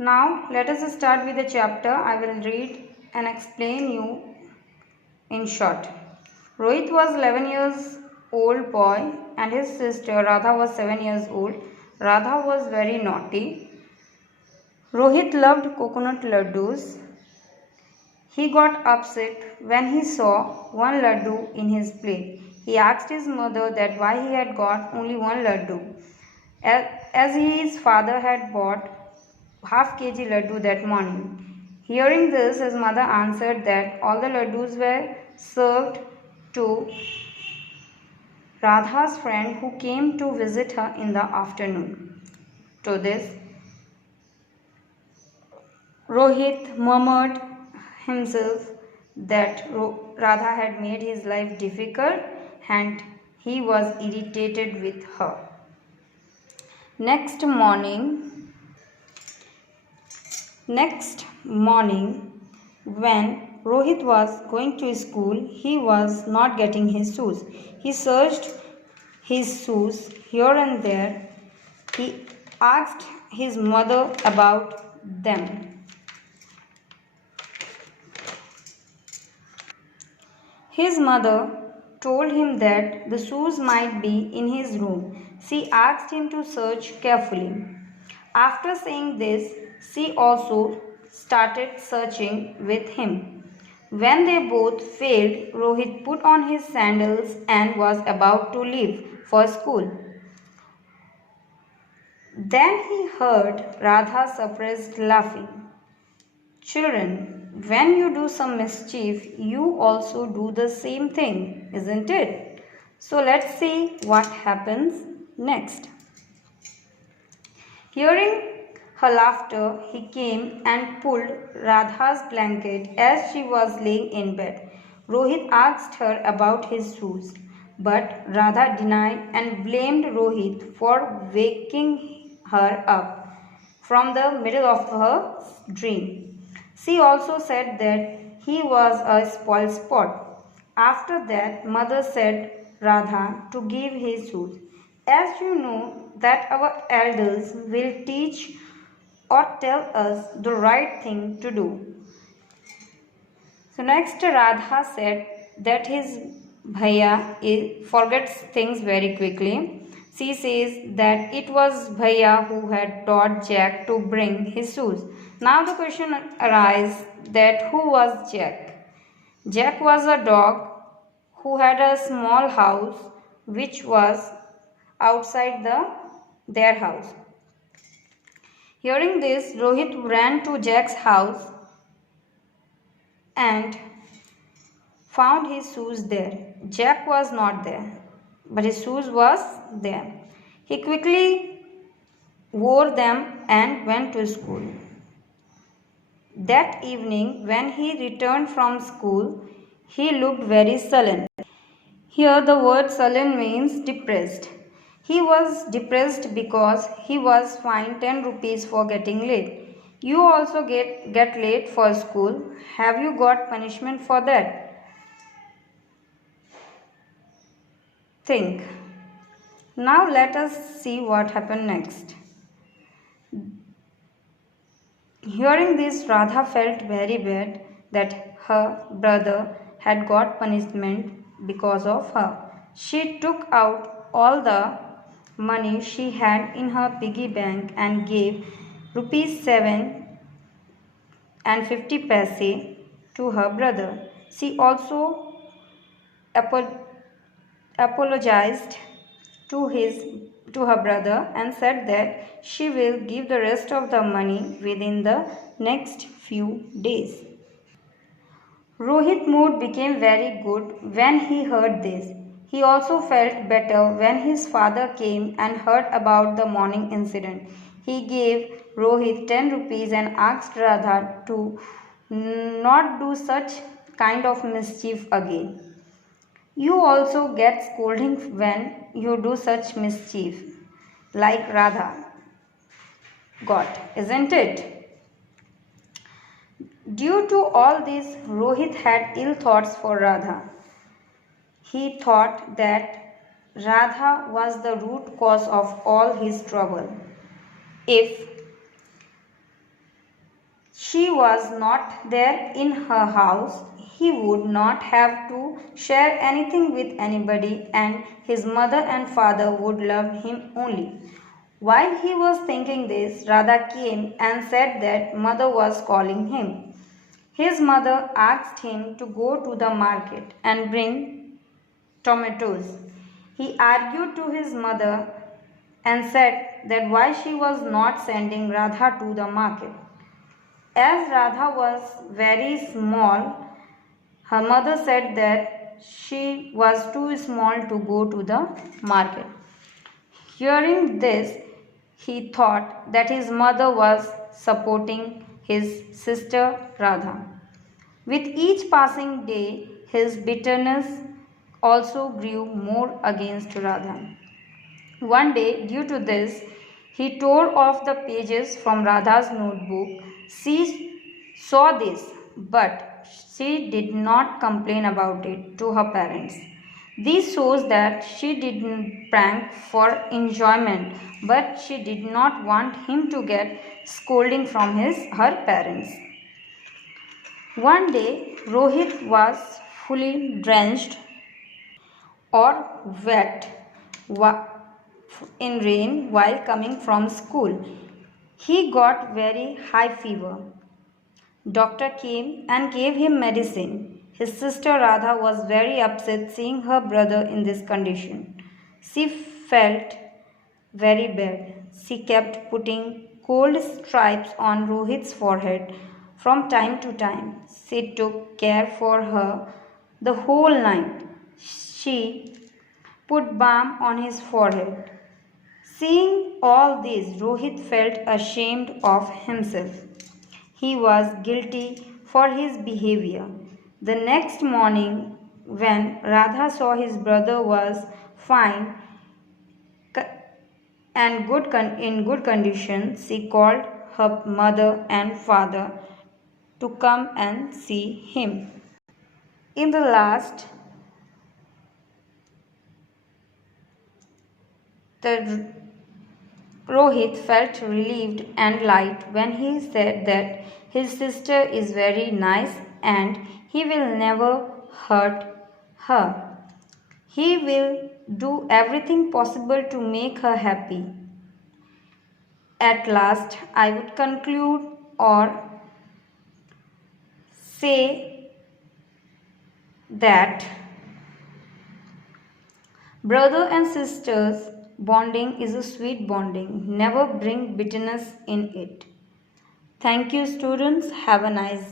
Now let us start with the chapter. I will read and explain you in short. Rohit was 11 years old boy and his sister Radha was 7 years old. Radha was very naughty. Rohit loved coconut laddus. He got upset when he saw one laddu in his plate. He asked his mother that why he had got only one laddu, as his father had bought half kg laddu that morning. Hearing this, his mother answered that all the laddus were served to Radha's friend who came to visit her in the afternoon. To this, Rohit murmured himself that Radha had made his life difficult and he was irritated with her. Next morning, when Rohit was going to school, he was not getting his shoes. He searched his shoes here and there. He asked his mother about them. His mother told him that the shoes might be in his room. She asked him to search carefully. After saying this, she also started searching with him. When they both failed, Rohit put on his sandals and was about to leave for school. Then he heard Radha suppressed laughing. Children, when you do some mischief, you also do the same thing, isn't it? So let's see what happens next. Hearing her laughter, he came and pulled Radha's blanket as she was laying in bed. Rohit asked her about his shoes, but Radha denied and blamed Rohit for waking her up from the middle of her dream. She also said that he was a spoiled sport. After that, mother said Radha to give his shoes. As you know that our elders will teach or tell us the right thing to do. So next Radha said that his bhaiya forgets things very quickly. She says that it was bhaiya who had taught Jack to bring his shoes. Now the question arises that who was Jack? Jack was a dog who had a small house which was outside their house. Hearing this, Rohit ran to Jack's house and found his shoes there. Jack was not there, but his shoes was there. He quickly wore them and went to school. That evening, when he returned from school, he looked very sullen. Here the word sullen means depressed. He was depressed because he was fined 10 rupees for getting late. You also get late for school. Have you got punishment for that? Think. Now let us see what happened next. Hearing this, Radha felt very bad that her brother had got punishment because of her. She took out all the money she had in her piggy bank and gave rupees 7 and 50 paise to her brother. She also apologized to her brother and said that she will give the rest of the money within the next few days. Rohit's mood became very good when he heard this. He also felt better when his father came and heard about the morning incident. He gave Rohit 10 rupees and asked Radha to not do such kind of mischief again. You also get scolding when you do such mischief, like Radha got, isn't it? Due to all this, Rohit had ill thoughts for Radha. He thought that Radha was the root cause of all his trouble. If she was not there in her house, he would not have to share anything with anybody, and his mother and father would love him only. While he was thinking this, Radha came and said that mother was calling him. His mother asked him to go to the market and bring tomatoes. He argued to his mother and said that why she was not sending Radha to the market. As Radha was very small, her mother said that she was too small to go to the market. Hearing this, he thought that his mother was supporting his sister Radha. With each passing day, his bitterness also grew more against Radha. One day, due to this, he tore off the pages from Radha's notebook. She saw this, but she did not complain about it to her parents. This shows that she didn't prank for enjoyment, but she did not want him to get scolding from her parents. One day, Rohit was fully drenched or wet in rain while coming from school. He got very high fever. Doctor came and gave him medicine. His sister Radha was very upset seeing her brother in this condition. She felt very bad. She kept putting cold stripes on Rohit's forehead from time to time. She took care for her the whole night. She put balm on his forehead. Seeing all this, Rohit felt ashamed of himself. He was guilty for his behavior. The next morning, when Radha saw his brother was fine and in good condition, she called her mother and father to come and see him. In the last, the Rohit felt relieved and light when he said that his sister is very nice and he will never hurt her. He will do everything possible to make her happy. At last, I would conclude or say that brother and sisters bonding is a sweet bonding. Never bring bitterness in it. Thank you, students. Have a nice day.